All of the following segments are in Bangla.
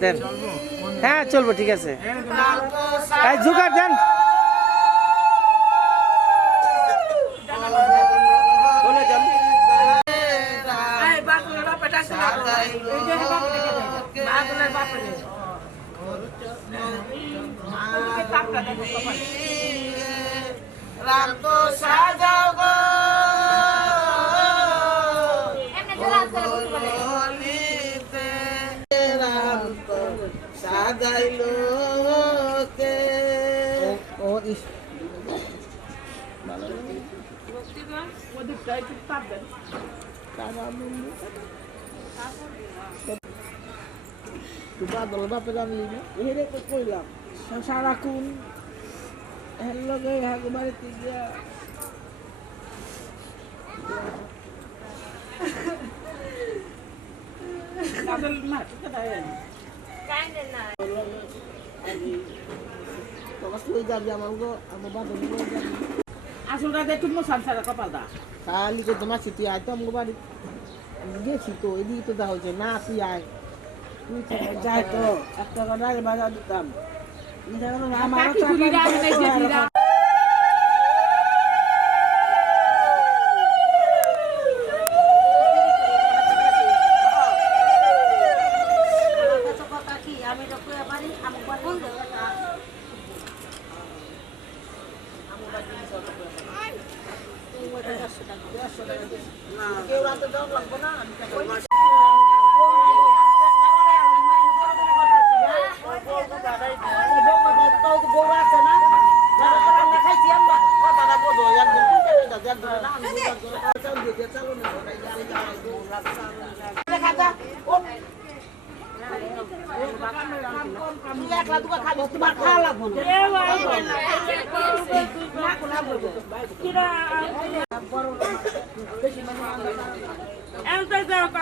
দেন হ্যাঁ চলবো ঠিক আছে জোগাড় দেন রাম তো সাজাও গো রাম তো সাজাইলো কে ও ইস ভালো ওদিকটা একটু তাপ দেন বাদল বাপের আমি হেরে কইলাম সারাক্ষণ এর লগে বাড়িতে গিয়া আসলটা দেখুন সংসারে কপালটা খালি তোমার তুই আয় তো আমার বাড়ি গেছি তো এদিকে তো দেখা হচ্ছে না তুই আয় তুই যাই তো একটা কথা বাজার দিতাম আমার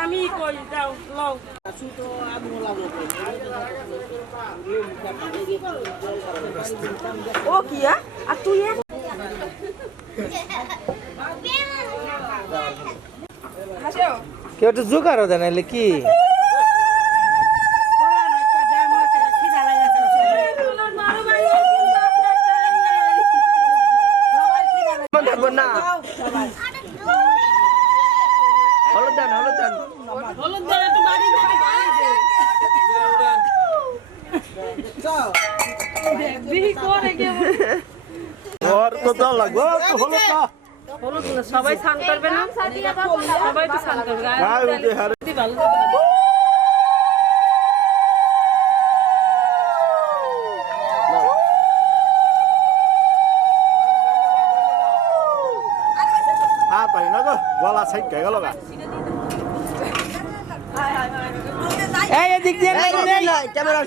আমি কই যাও লও ও কি আর তুই কেউ একটু জোগাড়ও দেন এলে কি না হলুদ দেন হলুদ দেন হলুদ দেন একটু বাড়ি সবাই স্নান করবে না সবাই তো স্নান করবে পাই না গো গলা সাইড কে গেল গা এই এদিক দিয়ে ক্যামেরা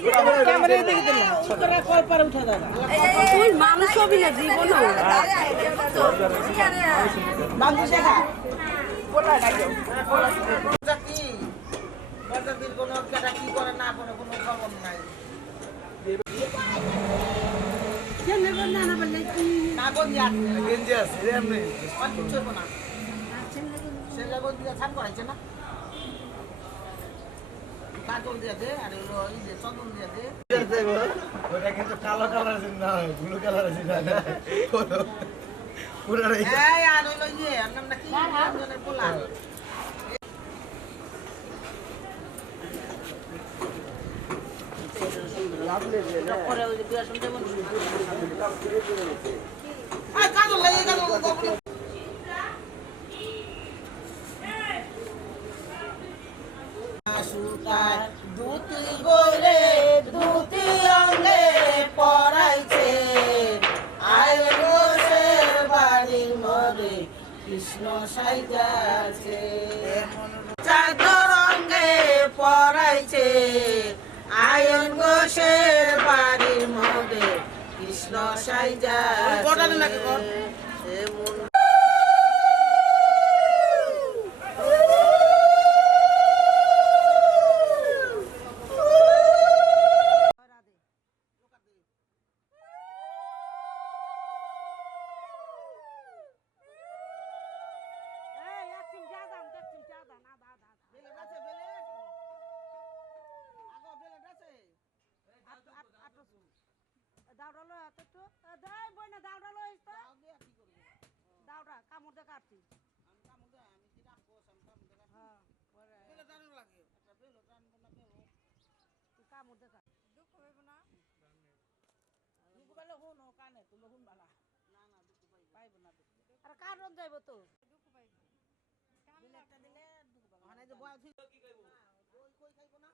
ক্যামেরা এদিকে দিন তোরা কল পার উঠা দাও তুই মানুষ হবি না জীবন বাবু শেখা বলা ডাকো কি বাজারদিন কোন কেটা কি করে না করে কোনো খবর নাই কেনে বলনা না বললে কি না গো দিয়া গেঞ্জি আছে এমনি আর কিছু না সেটা গো দিয়া ছান করাইছে না কাজল দিয়া দে আর হলো এই যে চন্দন দিয়া দে ওটা কিন্তু কালো কালার আছে না ব্লু কালার আছে না পুরো এই আর হলো ইয়ে আর নামটা কি জনের পোলা পরে ওই দুয়া শুনতে মন আয় কাজল লাগে কাজল সুতার দুটি বলে দুটি অঙ্গে পড়াইছে আয় গোসের বাড়ির মরে কৃষ্ণ সাইজাছে চাদর অঙ্গে পড়াইছে আয়ন গোসের বাড়ির মরে কৃষ্ণ সাইজাছে দাওটা লই হাতে তো দেই বই না দাওটা লই তো দাও দিয়ে কি করবো দাওটা কামড় দিয়ে কাটছি আমি কামড় দেয় আমি কি রাখবো আমি কামড় দেয় হ্যাঁ পরে বেলো টানো লাগে একটা বেলো টানবো না বেলো তুই কামড় দিয়ে কাট দুঃখ হইব না দুঃখ পাইলে হুন ও কানে তুলো হুন বালা না না দুঃখ পাইবো না দুঃখ আর কারণ যাইব তো দুঃখ পাইব দিলে একটা দিলে দুঃখ পাবো মানে যে বয় কি কইবো কই খাইবো না